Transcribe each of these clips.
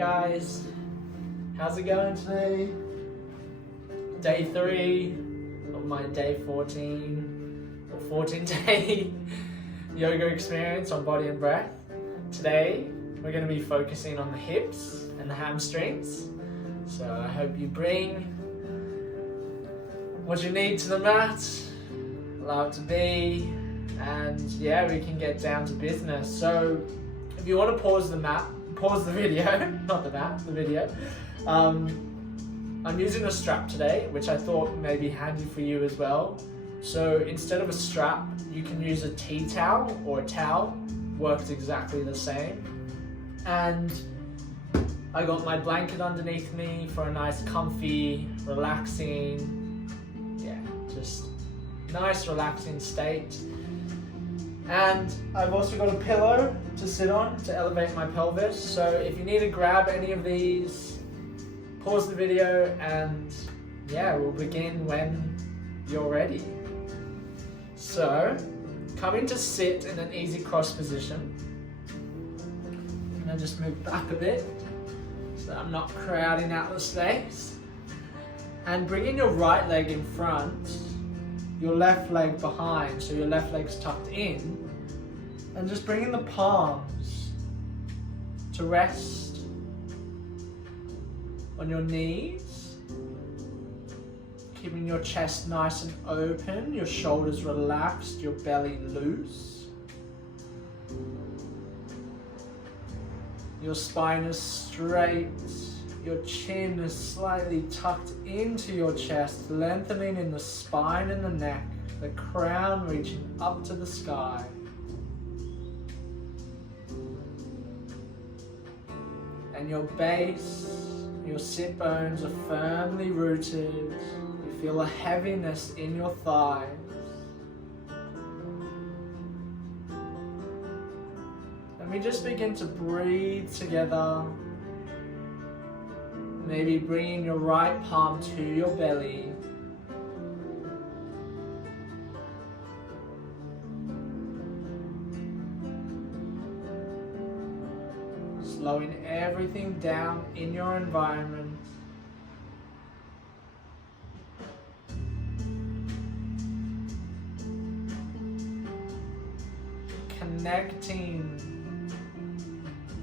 guys, how's it going today? Day 3 of my day 14 or 14 day yoga experience on body and breath. Today we're going to be focusing on the hips and the hamstrings. So I hope you bring what you need to the mat, allow it to be, and yeah, we can get down to business. So if you want to pause the video, not the mat, the video. I'm using a strap today, which I thought may be handy for you as well. So instead of a strap, you can use a tea towel or a towel, works exactly the same. And I got my blanket underneath me for a nice comfy, relaxing, just nice relaxing state. And I've also got a pillow to sit on to elevate my pelvis. So if you need to grab any of these, pause the video and we'll begin when you're ready. So, coming to sit in an easy cross position. I'm gonna just move back a bit so that I'm not crowding out the space. And bringing your right leg in front, your left leg behind, so your left leg's tucked in, and just bringing the palms to rest on your knees, keeping your chest nice and open, your shoulders relaxed, your belly loose. Your spine is straight, your chin is slightly tucked into your chest, lengthening in the spine and the neck, the crown reaching up to the sky. And your base, your sit bones are firmly rooted. You feel a heaviness in your thighs. And we just begin to breathe together. Maybe bringing your right palm to your belly. Slowing everything down in your environment. Connecting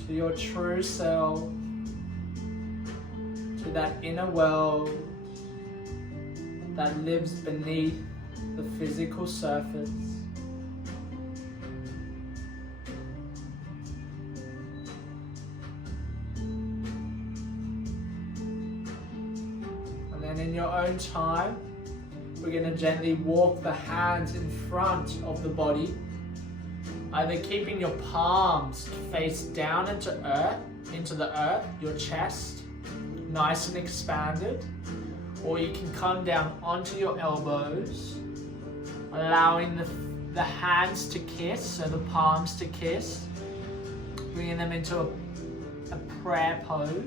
to your true self, to that inner world that lives beneath the physical surface. And then in your own time, we're going to gently walk the hands in front of the body, either keeping your palms face down into the earth, your chest, nice and expanded, or you can come down onto your elbows, allowing the hands to kiss, so the palms to kiss, bringing them into a prayer pose.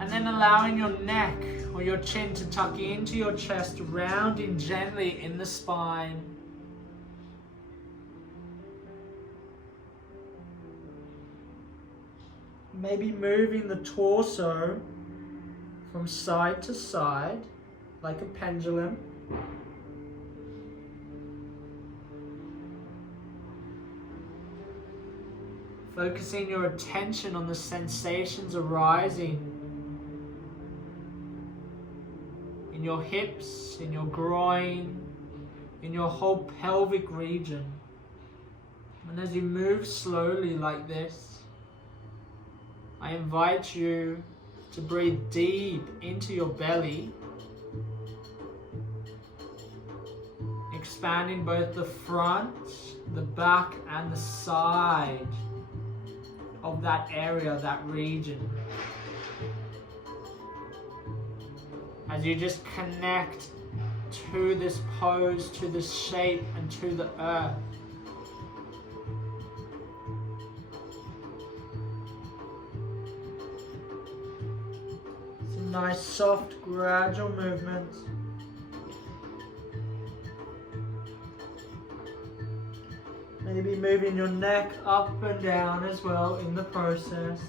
And then allowing your neck or your chin to tuck into your chest, rounding gently in the spine. Maybe moving the torso from side to side like a pendulum. Focusing your attention on the sensations arising in your hips, in your groin, in your whole pelvic region. And as you move slowly like this, I invite you to breathe deep into your belly, expanding both the front, the back, and the side of that area, that region. As you just connect to this pose, to this shape, and to the earth. Some nice, soft, gradual movements. Maybe moving your neck up and down as well in the process.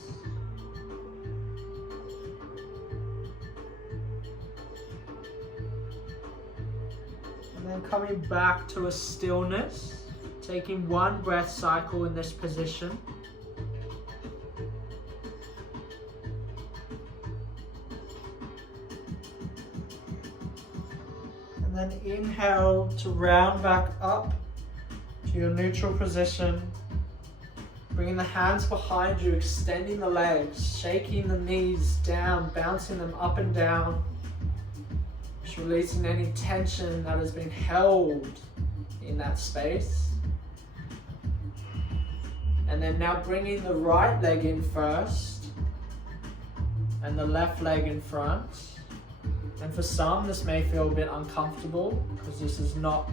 And then coming back to a stillness, taking one breath cycle in this position. And then inhale to round back up to your neutral position. Bringing the hands behind you, extending the legs, shaking the knees down, bouncing them up and down. Just releasing any tension that has been held in that space. And then now bringing the right leg in first and the left leg in front. And for some, this may feel a bit uncomfortable because this is not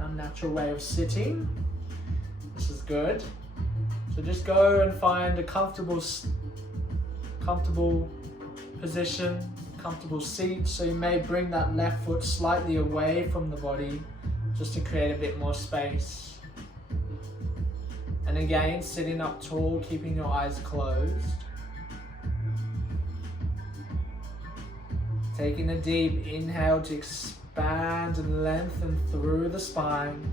our natural way of sitting. This is good. So just go and find a comfortable position, comfortable seat. So you may bring that left foot slightly away from the body just to create a bit more space. And again, sitting up tall, keeping your eyes closed. Taking a deep inhale to expand and lengthen through the spine.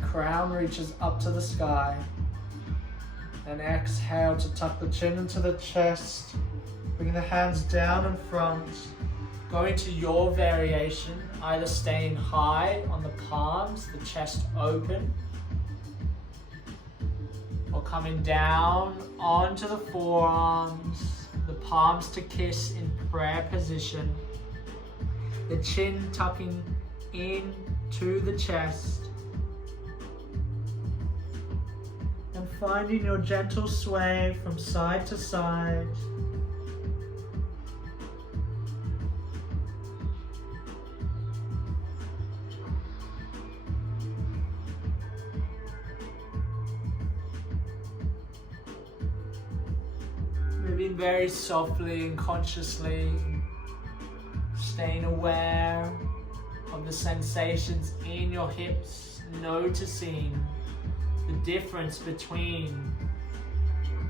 Crown reaches up to the sky. And exhale to tuck the chin into the chest. Bring the hands down in front. Going to your variation, either staying high on the palms, the chest open, or coming down onto the forearms, the palms to kiss in prayer position, the chin tucking in to the chest, and finding your gentle sway from side to side. Moving very softly and consciously, staying aware of the sensations in your hips, noticing the difference between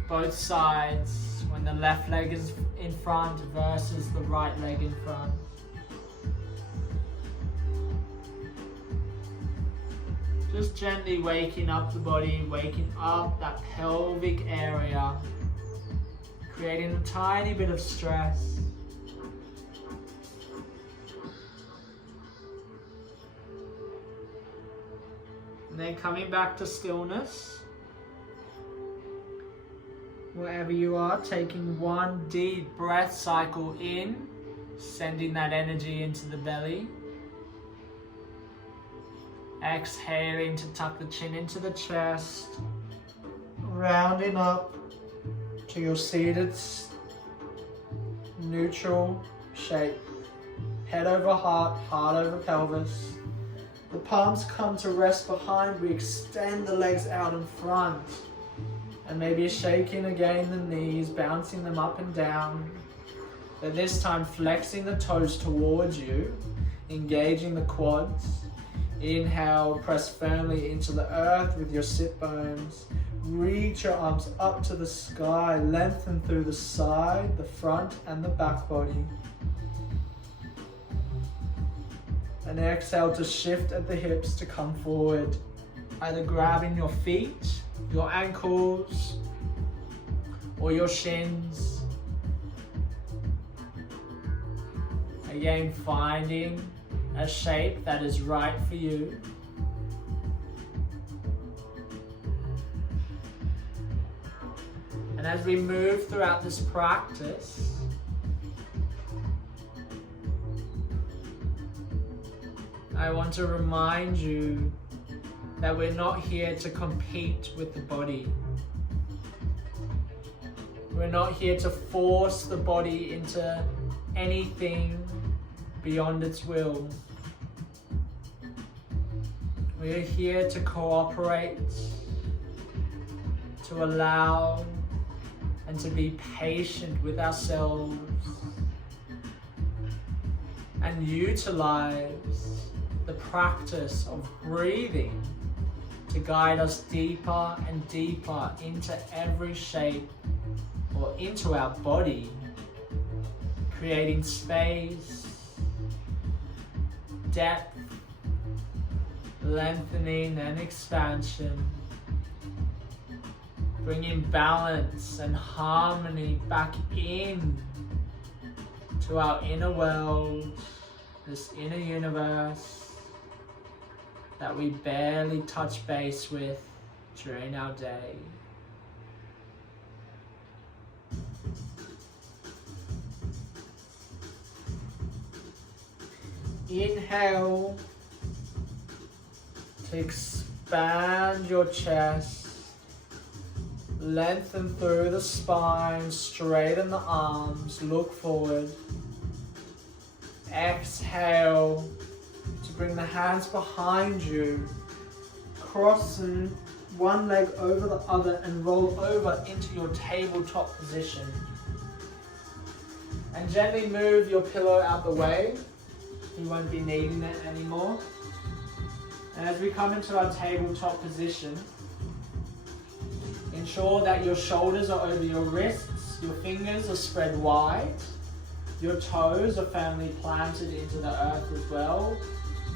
both sides when the left leg is in front versus the right leg in front. Just gently waking up the body, waking up that pelvic area, creating a tiny bit of stress. And then coming back to stillness. Wherever you are, taking one deep breath cycle in, sending that energy into the belly. Exhaling to tuck the chin into the chest, rounding up to your seated neutral shape. Head over heart, heart over pelvis. The palms come to rest behind. We extend the legs out in front. And maybe shaking again the knees, bouncing them up and down. But this time flexing the toes towards you, engaging the quads. Inhale, press firmly into the earth with your sit bones. Reach your arms up to the sky, lengthen through the side, the front and the back body. And exhale to shift at the hips to come forward. Either grabbing your feet, your ankles, or your shins. Again, finding a shape that is right for you. And as we move throughout this practice, I want to remind you that we're not here to compete with the body. We're not here to force the body into anything beyond its will. We're here to cooperate, to allow, and to be patient with ourselves and utilize the practice of breathing to guide us deeper and deeper into every shape or into our body, creating space, depth, lengthening and expansion, bringing balance and harmony back in to our inner world, this inner universe that we barely touch base with during our day. Inhale to expand your chest, lengthen through the spine, straighten the arms, look forward. Exhale to bring the hands behind you, crossing one leg over the other and roll over into your tabletop position. And gently move your pillow out the way. You won't be needing it anymore. And as we come into our tabletop position, ensure that your shoulders are over your wrists, your fingers are spread wide, your toes are firmly planted into the earth as well,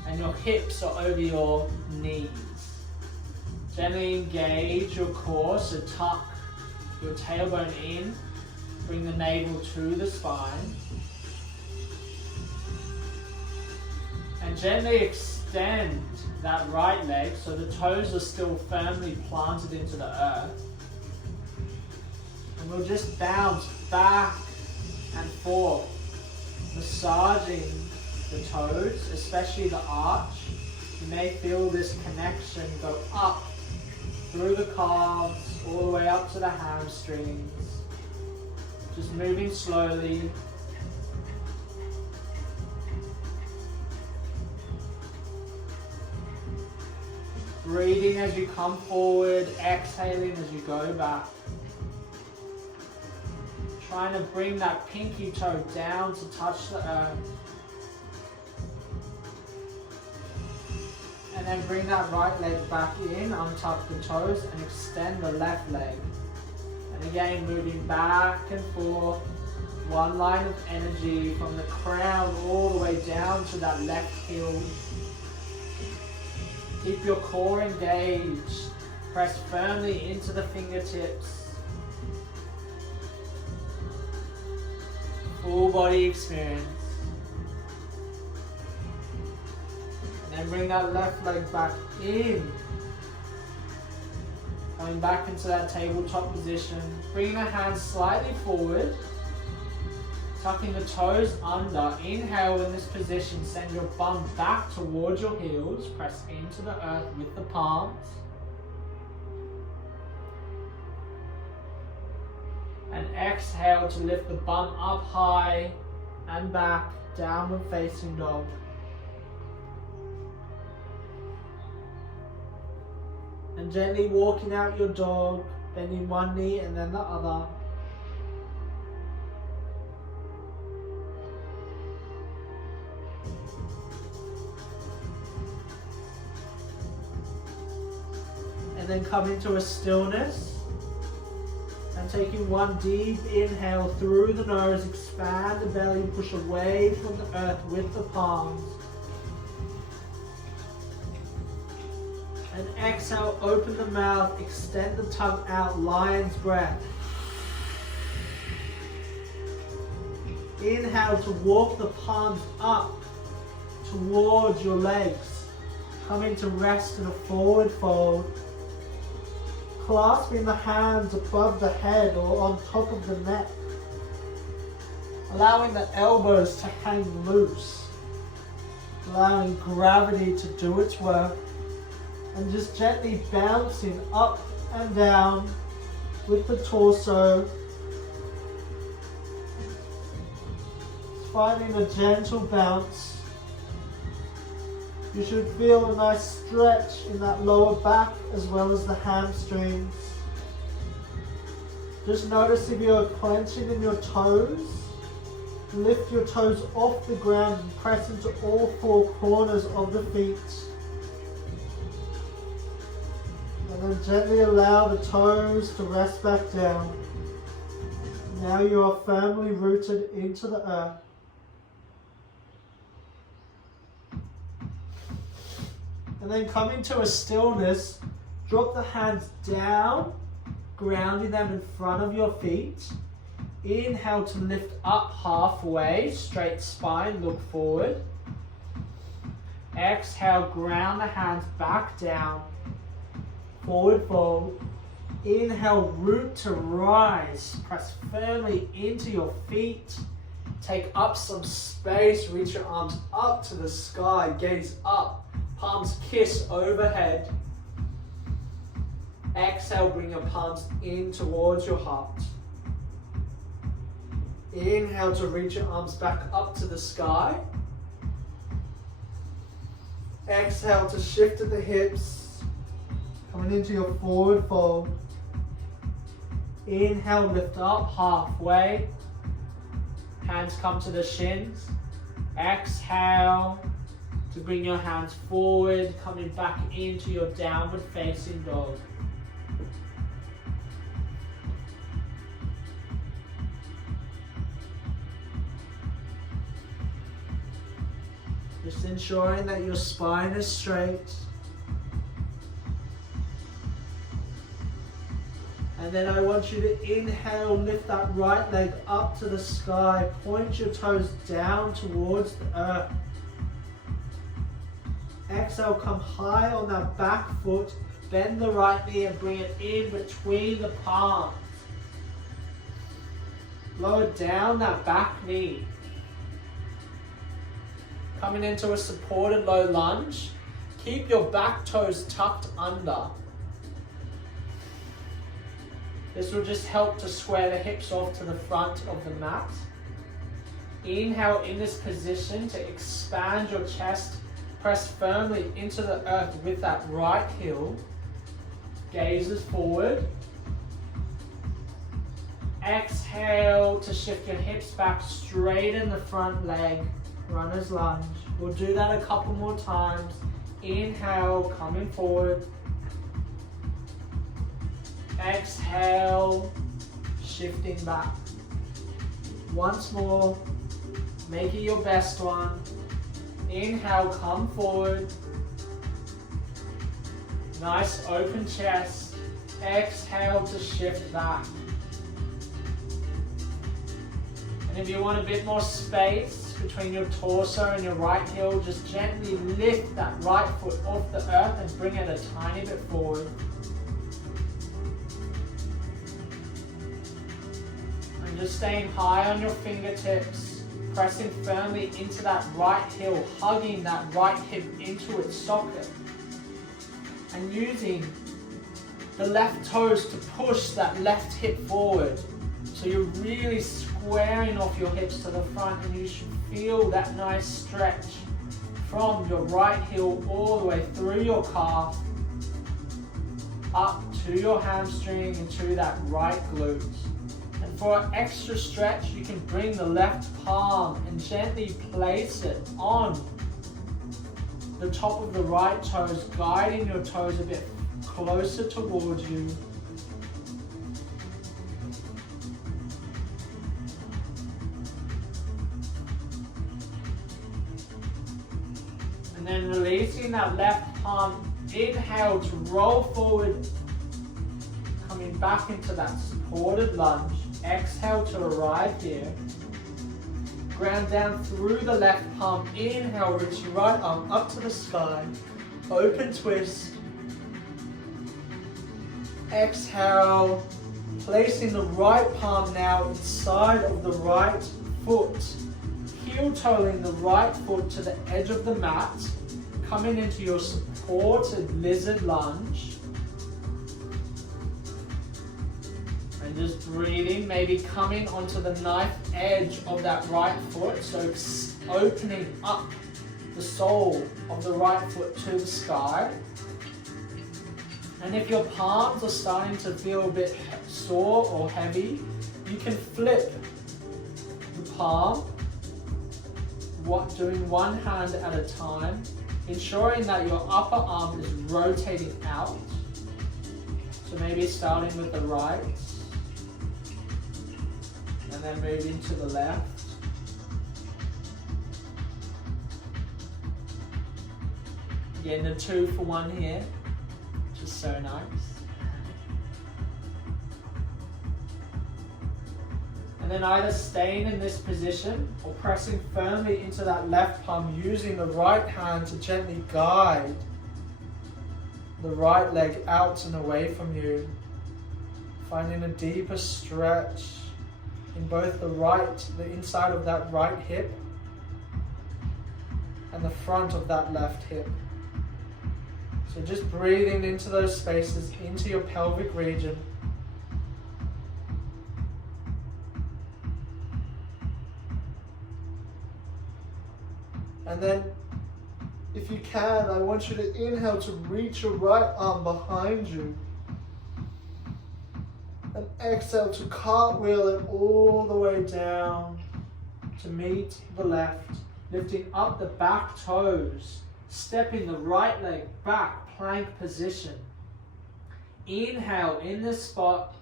and your hips are over your knees. Gently engage your core, so tuck your tailbone in, bring the navel to the spine, and gently extend that right leg so the toes are still firmly planted into the earth. And we'll just bounce back and forth, massaging the toes, especially the arch. You may feel this connection go up through the calves, all the way up to the hamstrings. Just moving slowly. Breathing as you come forward, exhaling as you go back. Trying to bring that pinky toe down to touch the earth. And then bring that right leg back in, untuck the toes and extend the left leg. And again, moving back and forth. One line of energy from the crown all the way down to that left heel. Keep your core engaged. Press firmly into the fingertips. Full body experience. And then bring that left leg back in. Coming back into that tabletop position. Bring the hands slightly forward. Tucking the toes under. Inhale in this position. Send your bum back towards your heels. Press into the earth with the palms. And exhale to lift the bum up high and back. Downward facing dog. And gently walking out your dog. Bending one knee and then the other. And then come into a stillness. And taking one deep inhale through the nose, expand the belly, push away from the earth with the palms. And exhale, open the mouth, extend the tongue out, lion's breath. Inhale to walk the palms up towards your legs. Come into rest in a forward fold. Clasping the hands above the head or on top of the neck. Allowing the elbows to hang loose. Allowing gravity to do its work. And just gently bouncing up and down with the torso. Finding a gentle bounce. You should feel a nice stretch in that lower back as well as the hamstrings. Just notice if you're clenching in your toes. Lift your toes off the ground and press into all four corners of the feet. And then gently allow the toes to rest back down. Now you are firmly rooted into the earth. And then coming to a stillness, drop the hands down, grounding them in front of your feet. Inhale to lift up halfway, straight spine, look forward. Exhale, ground the hands back down, forward fold. Inhale, root to rise, press firmly into your feet. Take up some space, reach your arms up to the sky, gaze up, palms kiss overhead. Exhale, bring your palms in towards your heart. Inhale to reach your arms back up to the sky. Exhale to shift at the hips, coming into your forward fold. Inhale, lift up halfway. Hands come to the shins. Exhale to bring your hands forward, coming back into your downward facing dog. Just ensuring that your spine is straight. And then I want you to inhale, lift that right leg up to the sky, point your toes down towards the earth. Exhale, come high on that back foot, bend the right knee and bring it in between the palms. Lower down that back knee. Coming into a supported low lunge. Keep your back toes tucked under. This will just help to square the hips off to the front of the mat. Inhale in this position to expand your chest. Press firmly into the earth with that right heel. Gazes forward. Exhale to shift your hips back, straighten the front leg. Runner's lunge. We'll do that a couple more times. Inhale, coming forward. Exhale, shifting back. Once more, make it your best one. Inhale, come forward. Nice open chest. Exhale to shift back. And if you want a bit more space between your torso and your right heel, just gently lift that right foot off the earth and bring it a tiny bit forward. And just staying high on your fingertips, pressing firmly into that right heel, hugging that right hip into its socket. And using the left toes to push that left hip forward. So you're really squaring off your hips to the front, and you should feel that nice stretch from your right heel all the way through your calf, up to your hamstring and to that right glute. And for an extra stretch, you can bring the left palm and gently place it on the top of the right toes, guiding your toes a bit closer towards you. And then releasing that left palm, inhale to roll forward, coming back into that supported lunge. Exhale to arrive here. Ground down through the left palm. Inhale, reach your right arm up to the sky. Open twist. Exhale, placing the right palm now inside of the right foot. Heel-toeing the right foot to the edge of the mat. Coming into your supported lizard lunge. And just breathing, maybe coming onto the knife edge of that right foot. So opening up the sole of the right foot to the sky. And if your palms are starting to feel a bit sore or heavy, you can flip the palm, doing one hand at a time, ensuring that your upper arm is rotating out. So maybe starting with the right and then moving to the left. Getting a 2 for 1 here, which is so nice. And then either staying in this position or pressing firmly into that left palm, using the right hand to gently guide the right leg out and away from you. Finding a deeper stretch in both the inside of that right hip and the front of that left hip. So just breathing into those spaces, into your pelvic region. And then, if you can, I want you to inhale to reach your right arm behind you. And exhale to cartwheel it all the way down to meet the left. Lifting up the back toes, stepping the right leg back, plank position. Inhale in this spot.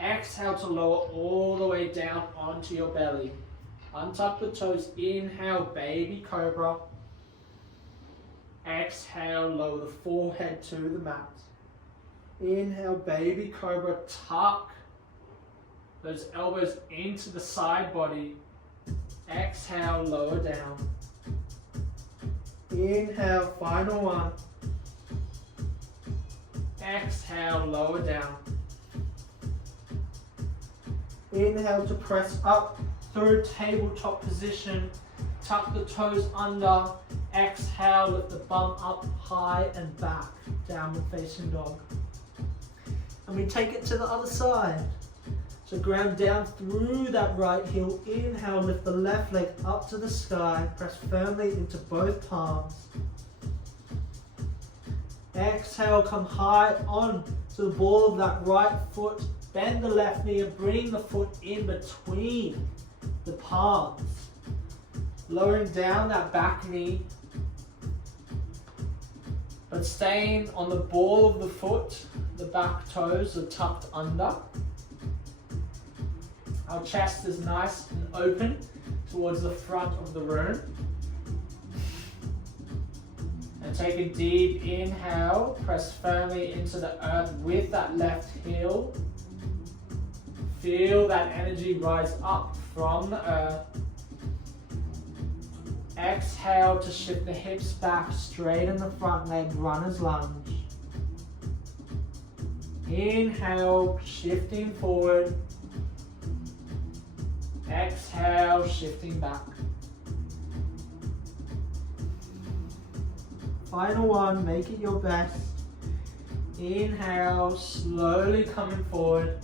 Exhale to lower all the way down onto your belly. Untuck the toes, inhale, baby cobra. Exhale, lower the forehead to the mat. Inhale, baby cobra, tuck those elbows into the side body. Exhale, lower down. Inhale, final one. Exhale, lower down. Inhale to press up through tabletop position. Tuck the toes under. Exhale, lift the bum up high and back. Downward facing dog. And we take it to the other side. So ground down through that right heel. Inhale, lift the left leg up to the sky. Press firmly into both palms. Exhale, come high on to the ball of that right foot. Bend the left knee and bring the foot in between the palms. Lowering down that back knee, but staying on the ball of the foot. The back toes are tucked under. Our chest is nice and open towards the front of the room. And take a deep inhale, press firmly into the earth with that left heel. Feel that energy rise up from the earth. Exhale to shift the hips back, straighten the front leg, runner's lunge. Inhale, shifting forward. Exhale, shifting back. Final one, make it your best. Inhale, slowly coming forward.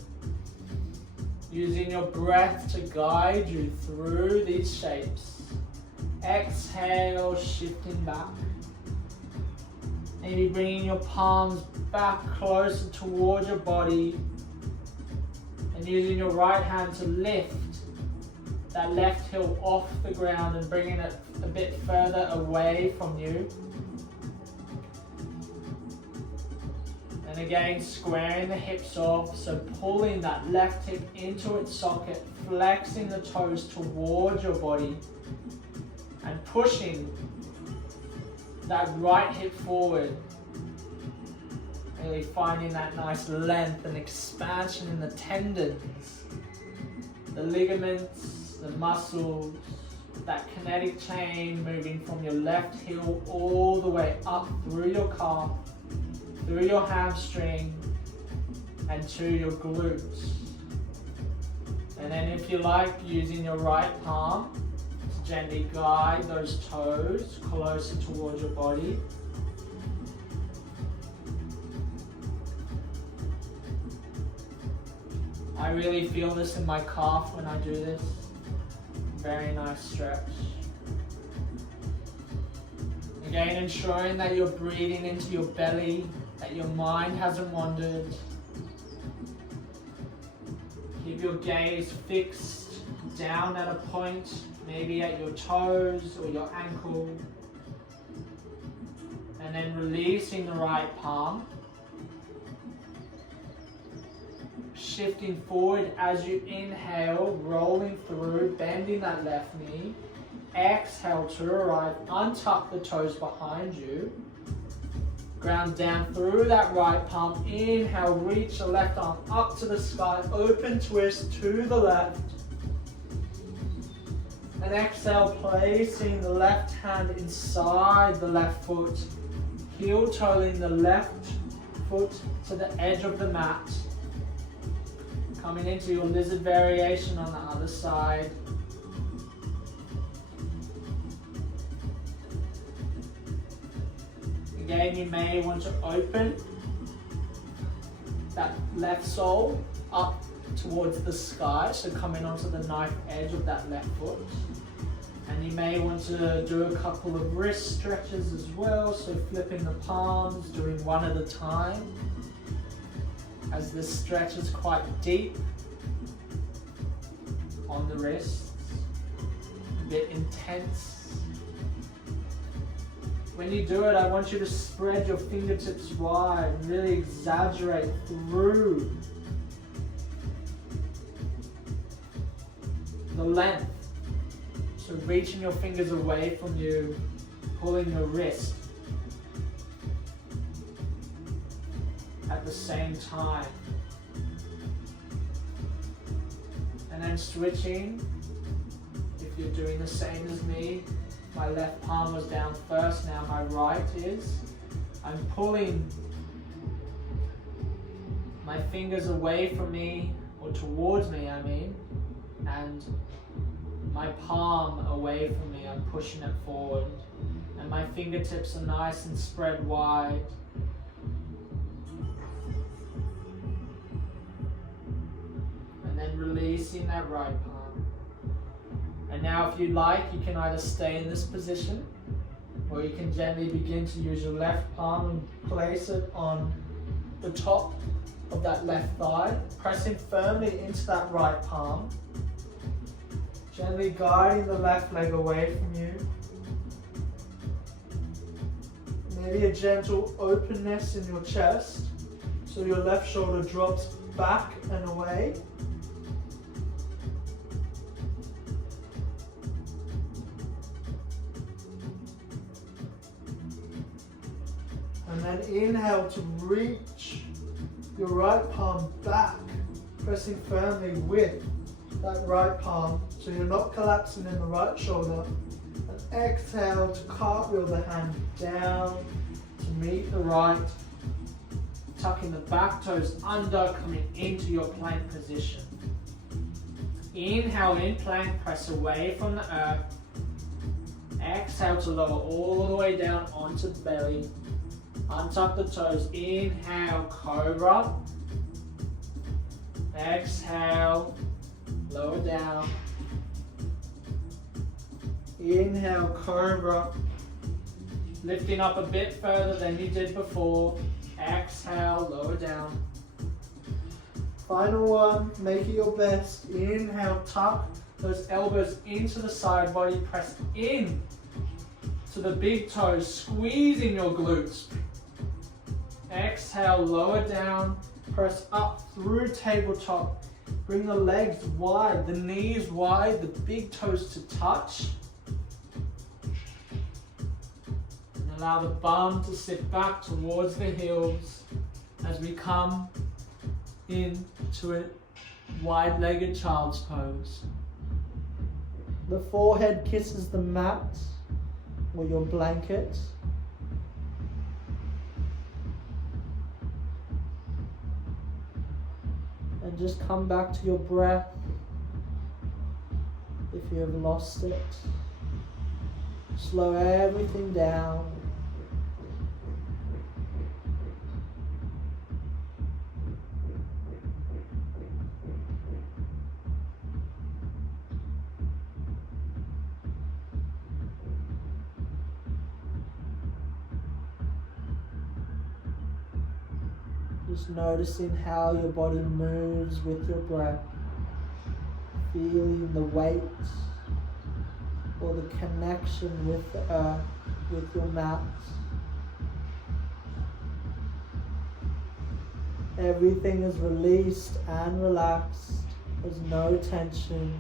Using your breath to guide you through these shapes. Exhale, shifting back. Maybe bringing your palms back closer towards your body. And using your right hand to lift that left heel off the ground and bringing it a bit further away from you. And again, squaring the hips off, so pulling that left hip into its socket, flexing the toes towards your body, and pushing that right hip forward. Really finding that nice length and expansion in the tendons, the ligaments, the muscles, that kinetic chain moving from your left heel all the way up through your calf, through your hamstring, and to your glutes. And then if you like, using your right palm to gently guide those toes closer towards your body. I really feel this in my calf when I do this. Very nice stretch. Again, ensuring that you're breathing into your belly, that your mind hasn't wandered. Keep your gaze fixed down at a point, maybe at your toes or your ankle. And then releasing the right palm. shifting forward as you inhale, rolling through, bending that left knee. Exhale to arrive, untuck the toes behind you. Ground down through that right palm. Inhale, reach the left arm up to the sky, open twist to the left. And exhale, placing the left hand inside the left foot, heel toeing the left foot to the edge of the mat. Coming into your lizard variation on the other side. Again, you may want to open that left sole up towards the sky, so coming onto the knife edge of that left foot. And you may want to do a couple of wrist stretches as well, so flipping the palms, doing one at a time, as this stretch is quite deep on the wrists, a bit intense. When you do it, I want you to spread your fingertips wide, really exaggerate through the length. So reaching your fingers away from you, pulling your wrist at the same time. And then switching, if you're doing the same as me, my left palm was down first, now my right is. I'm pulling my fingers away from me, or towards me I mean, and my palm away from me, I'm pushing it forward. And my fingertips are nice and spread wide. And then releasing that right palm. And now if you like, you can either stay in this position, or you can gently begin to use your left palm and place it on the top of that left thigh, pressing firmly into that right palm, gently guiding the left leg away from you. Maybe a gentle openness in your chest, so your left shoulder drops back and away. And then inhale to reach your right palm back, pressing firmly with that right palm, so you're not collapsing in the right shoulder. And exhale to cartwheel the hand down to meet the right, tucking the back toes under, coming into your plank position. Inhale in plank, press away from the earth. Exhale to lower all the way down onto the belly. Untuck the toes. Inhale, cobra. Exhale, lower down. Inhale, cobra. Lifting up a bit further than you did before. Exhale, lower down. Final one, make it your best. Inhale, tuck those elbows into the side body. Press in to the big toes, squeezing your glutes. Exhale, lower down. Press up through tabletop. Bring the legs wide, the knees wide, the big toes to touch. And allow the bum to sit back towards the heels as we come into a wide-legged child's pose. The forehead kisses the mat or your blanket. And just come back to your breath if you have lost it. Slow everything down. Just noticing how your body moves with your breath, feeling the weight or the connection with the earth, with your mat. Everything is released and relaxed. There's no tension.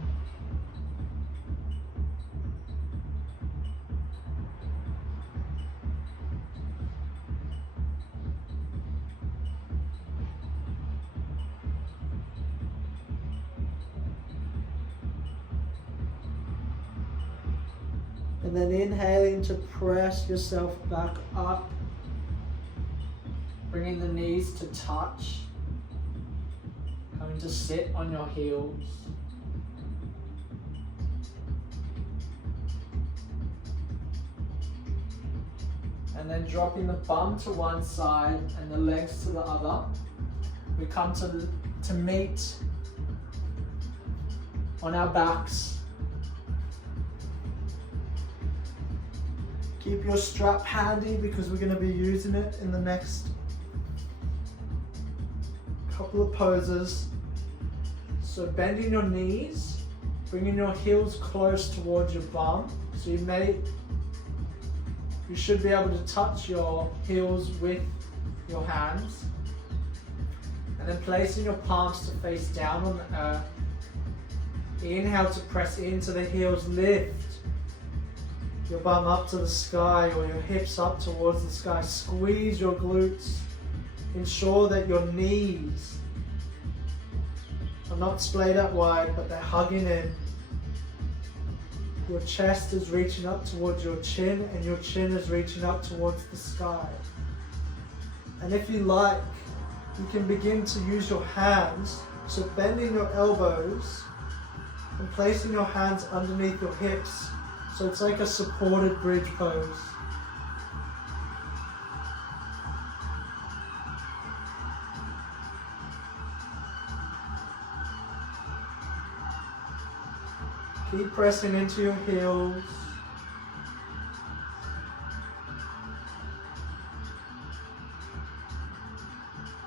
And then inhaling to press yourself back up, bringing the knees to touch, coming to sit on your heels. And then dropping the bum to one side and the legs to the other. We come to meet on our backs. Keep your strap handy because we're going to be using it in the next couple of poses. So bending your knees, bringing your heels close towards your bum. So you should be able to touch your heels with your hands. And then placing your palms to face down on the earth. Inhale to press into the heels, lift your bum up to the sky or your hips up towards the sky. Squeeze your glutes. Ensure that your knees are not splayed out wide, but they're hugging in. Your chest is reaching up towards your chin and your chin is reaching up towards the sky. And if you like, you can begin to use your hands, so bending your elbows and placing your hands underneath your hips. So it's like a supported bridge pose. Keep pressing into your heels.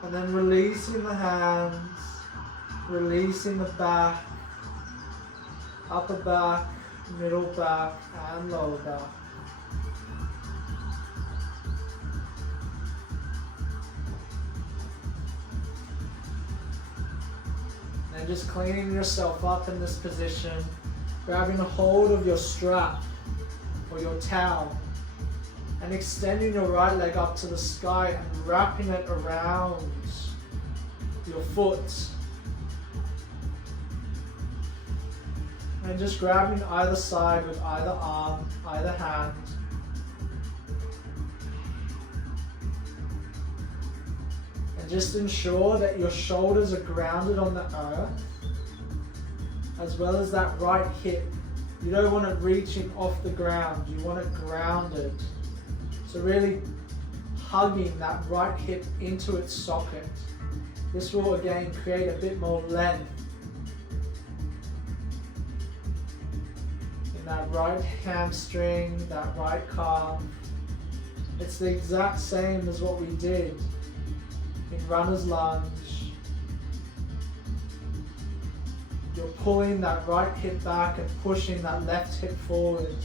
And then releasing the hands, releasing the back, upper back, middle back, and lower back. And just cleaning yourself up in this position, grabbing a hold of your strap or your towel and extending your right leg up to the sky and wrapping it around your foot. And just grabbing either side with either arm, either hand. And just ensure that your shoulders are grounded on the earth, as well as that right hip. You don't want it reaching off the ground, you want it grounded. So really hugging that right hip into its socket. This will again create a bit more length in that right hamstring, that right calf. It's the exact same as what we did in runner's lunge. You're pulling that right hip back and pushing that left hip forward.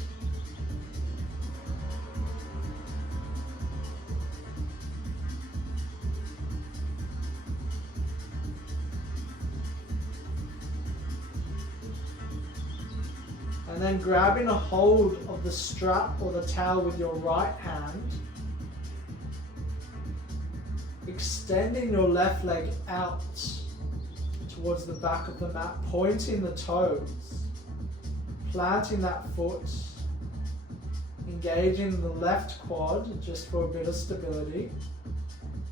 And then grabbing a hold of the strap or the towel with your right hand, extending your left leg out towards the back of the mat, pointing the toes, planting that foot, engaging the left quad just for a bit of stability,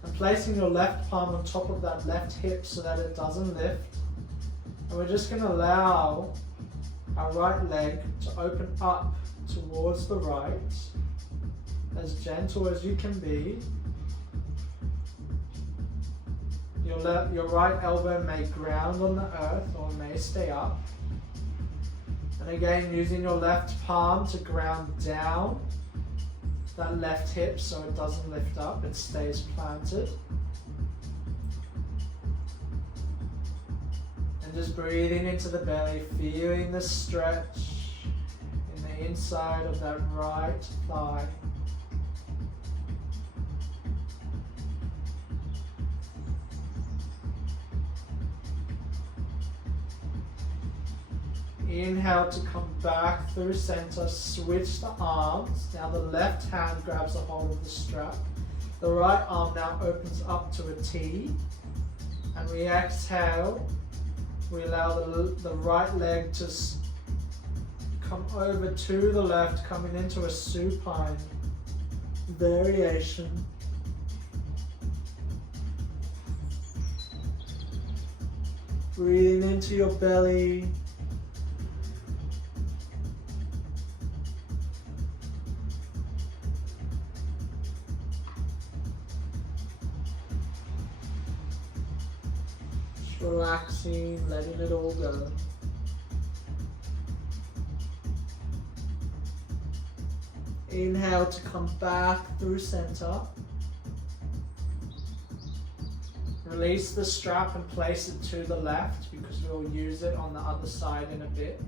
and placing your left palm on top of that left hip so that it doesn't lift. And we're just going to allow our right leg to open up towards the right, as gentle as you can be. Your right elbow may ground on the earth or may stay up. And again, using your left palm to ground down that left hip so it doesn't lift up, it stays planted. And just breathing into the belly, feeling the stretch in the inside of that right thigh. Inhale to come back through center, switch the arms. Now the left hand grabs a hold of the strap. The right arm now opens up to a T. And we exhale. We allow the right leg to come over to the left, coming into a supine variation. Breathing into your belly. Just relaxing, letting it all go. Inhale to come back through center. Release the strap and place it to the left because we'll use it on the other side in a bit.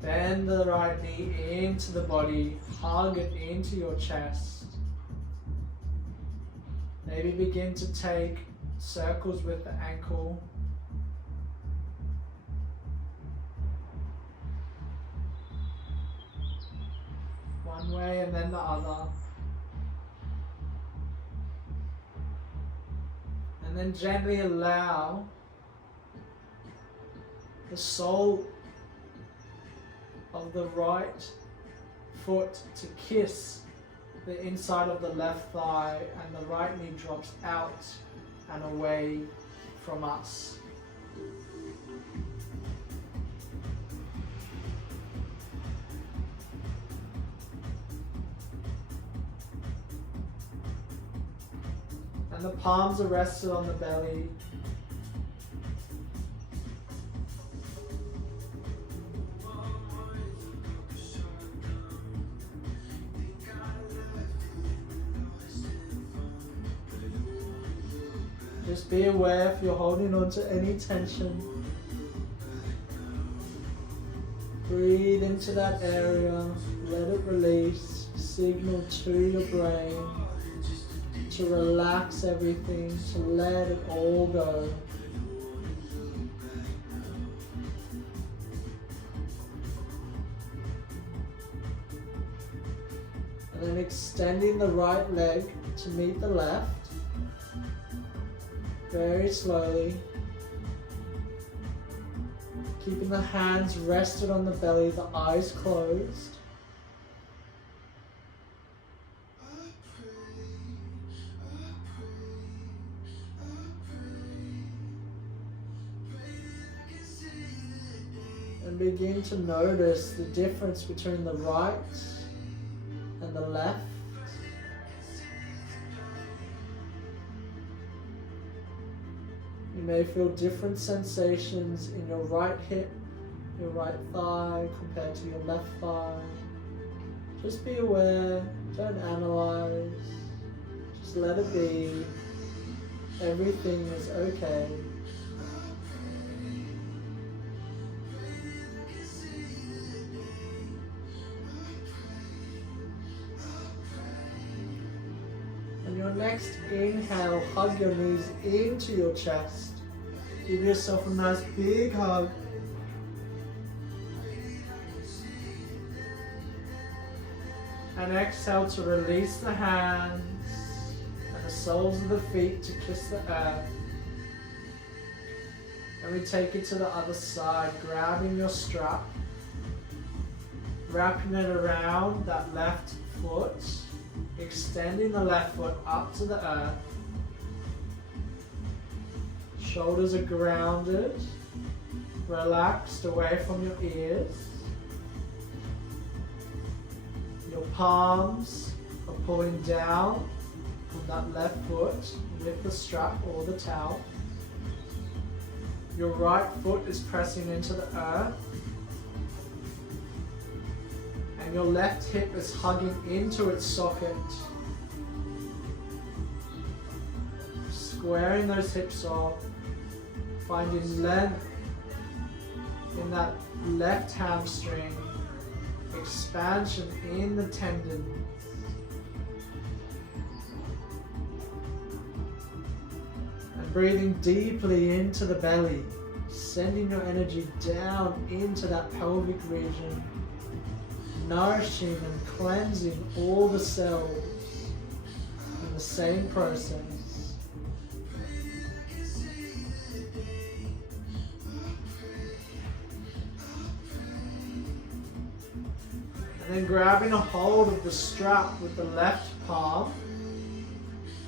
Bend the right knee into the body, hug it into your chest. Maybe begin to take circles with the ankle. One way and then the other. And then gently allow the sole of the right foot to kiss the inside of the left thigh, and the right knee drops out and away from us. And the palms are rested on the belly. Just be aware if you're holding on to any tension. Breathe into that area, let it release, signal to your brain to relax everything, to let it all go. And then extending the right leg to meet the left, very slowly. Keeping the hands rested on the belly, the eyes closed. And begin to notice the difference between the right and the left. You may feel different sensations in your right hip, your right thigh compared to your left thigh. Just be aware, don't analyze, just let it be. Everything is okay. On your next inhale, hug your knees into your chest. Give yourself a nice big hug. And exhale to release the hands and the soles of the feet to kiss the earth. And we take it to the other side, grabbing your strap, wrapping it around that left foot, extending the left foot up to the earth. Shoulders are grounded, relaxed away from your ears. Your palms are pulling down on that left foot with the strap or the towel. Your right foot is pressing into the earth. And your left hip is hugging into its socket. Squaring those hips off. Finding length in that left hamstring, expansion in the tendon. And breathing deeply into the belly, sending your energy down into that pelvic region, nourishing and cleansing all the cells in the same process. And then grabbing a hold of the strap with the left palm,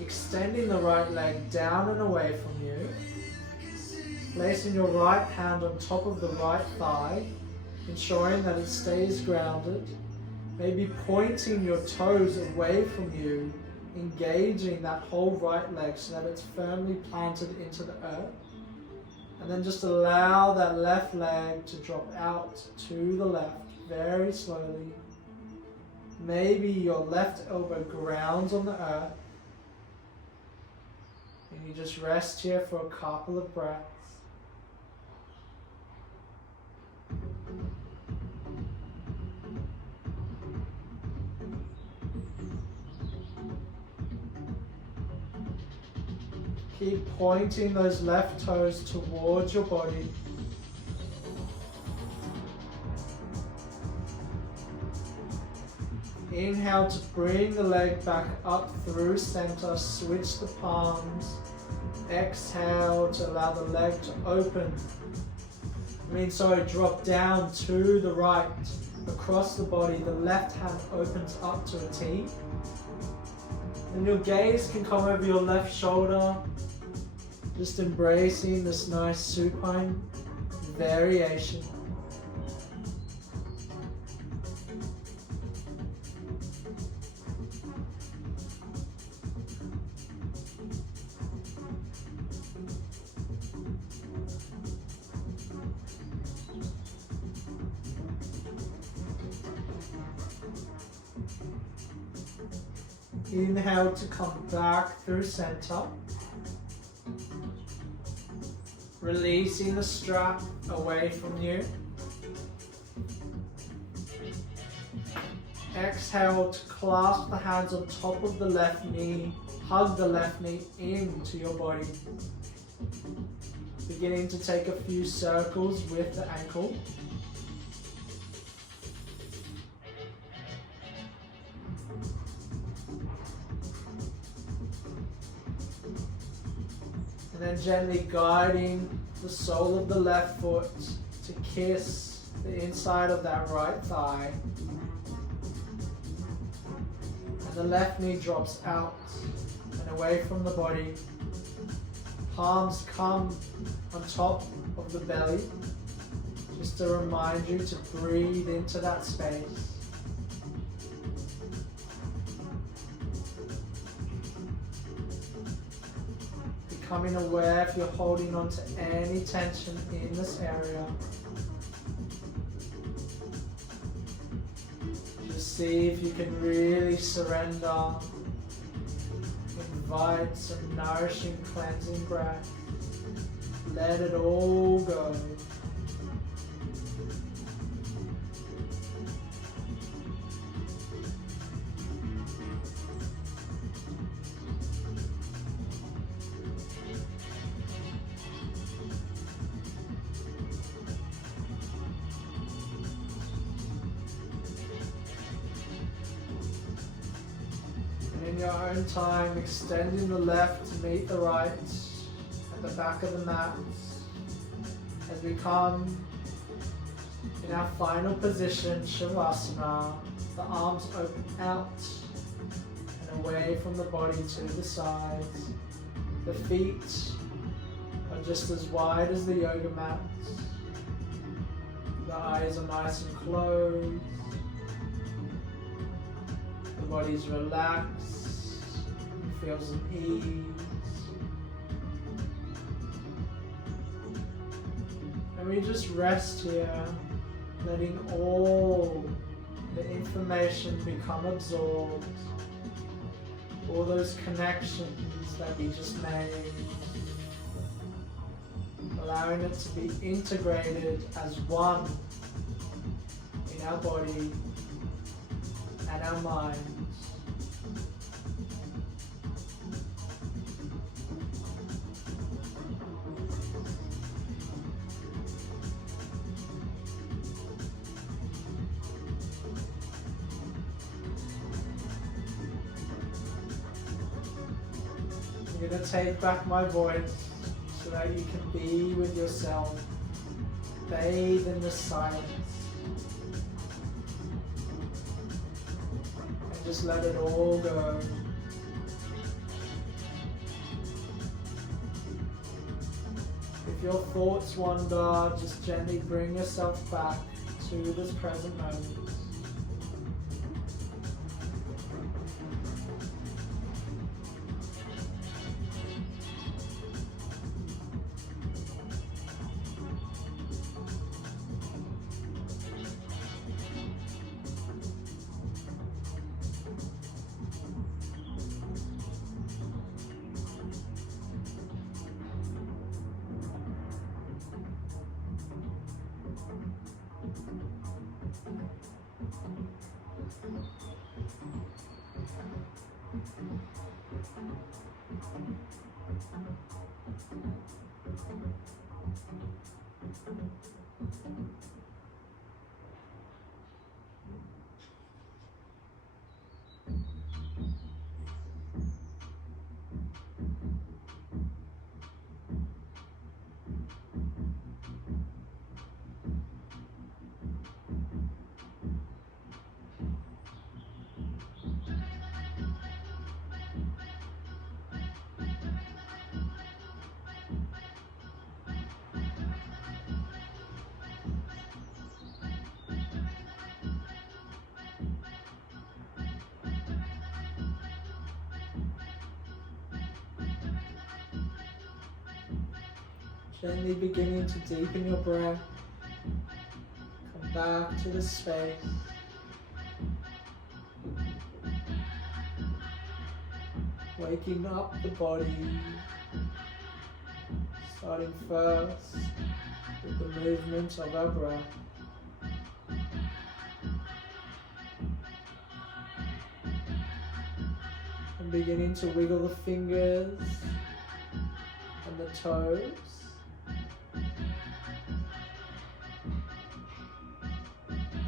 extending the right leg down and away from you, placing your right hand on top of the right thigh, ensuring that it stays grounded, maybe pointing your toes away from you, engaging that whole right leg so that it's firmly planted into the earth. And then just allow that left leg to drop out to the left very slowly. Maybe your left elbow grounds on the earth. And you just rest here for a couple of breaths. Keep pointing those left toes towards your body. Inhale to bring the leg back up through center, switch the palms. Exhale to allow the leg to open. Drop down to the right, across the body. The left hand opens up to a T. And your gaze can come over your left shoulder, just embracing this nice supine variation. Inhale to come back through center. Releasing the strap away from you. Exhale to clasp the hands on top of the left knee. Hug the left knee into your body. Beginning to take a few circles with the ankle. And then gently guiding the sole of the left foot to kiss the inside of that right thigh. And the left knee drops out and away from the body. Palms come on top of the belly, just to remind you to breathe into that space. Becoming aware if you're holding on to any tension in this area. Just see if you can really surrender. Invite some nourishing, cleansing breath. Let it all go. In your own time, extending the left to meet the right at the back of the mat. As we come in our final position, Shavasana, the arms open out and away from the body to the sides. The feet are just as wide as the yoga mat. The eyes are nice and closed. The body's relaxed. Feel some ease. And we just rest here, letting all the information become absorbed. All those connections that we just made. Allowing it to be integrated as one in our body and our mind. I'm going to take back my voice so that you can be with yourself. Bathe in the silence. And just let it all go. If your thoughts wander, just gently bring yourself back to this present moment. Gently beginning to deepen your breath. Come back to the space. Waking up the body. Starting first with the movement of our breath. And beginning to wiggle the fingers and the toes.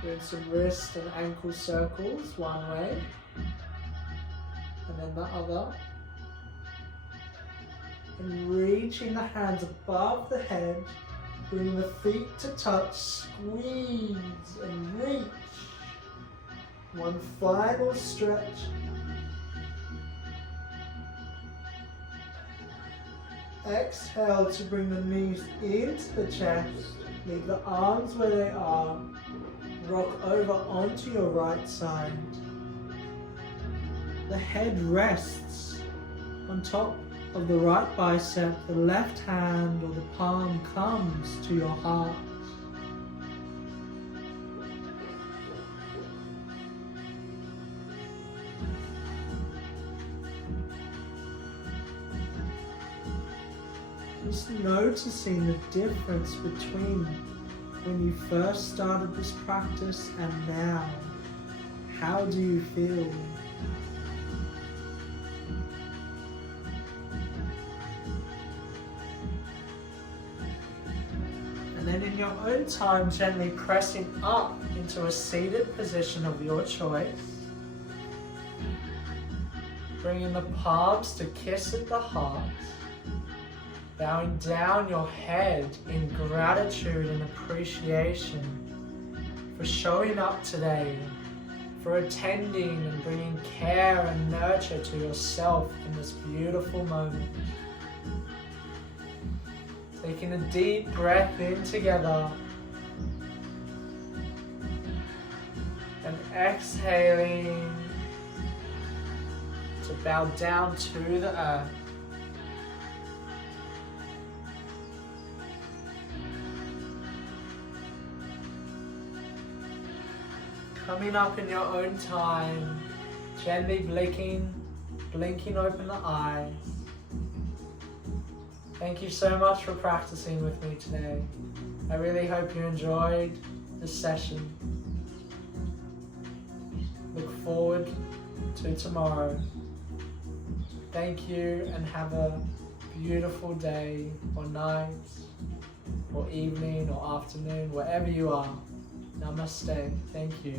Doing some wrist and ankle circles one way and then the other. And reaching the hands above the head, bringing the feet to touch, squeeze and reach. One final stretch. Exhale to bring the knees into the chest. Leave the arms where they are. Rock over onto your right side. The head rests on top of the right bicep. The left hand or the palm comes to your heart. Just noticing the difference between when you first started this practice and now. How do you feel? And then in your own time, gently pressing up into a seated position of your choice. Bringing the palms to kiss at the heart. Bowing down your head in gratitude and appreciation for showing up today, for attending and bringing care and nurture to yourself in this beautiful moment. Taking a deep breath in together and exhaling to bow down to the earth. Coming up in your own time, gently blinking open the eyes. Thank you so much for practicing with me today. I really hope you enjoyed this session. Look forward to tomorrow. Thank you and have a beautiful day or night or evening or afternoon, wherever you are. Namaste. Thank you.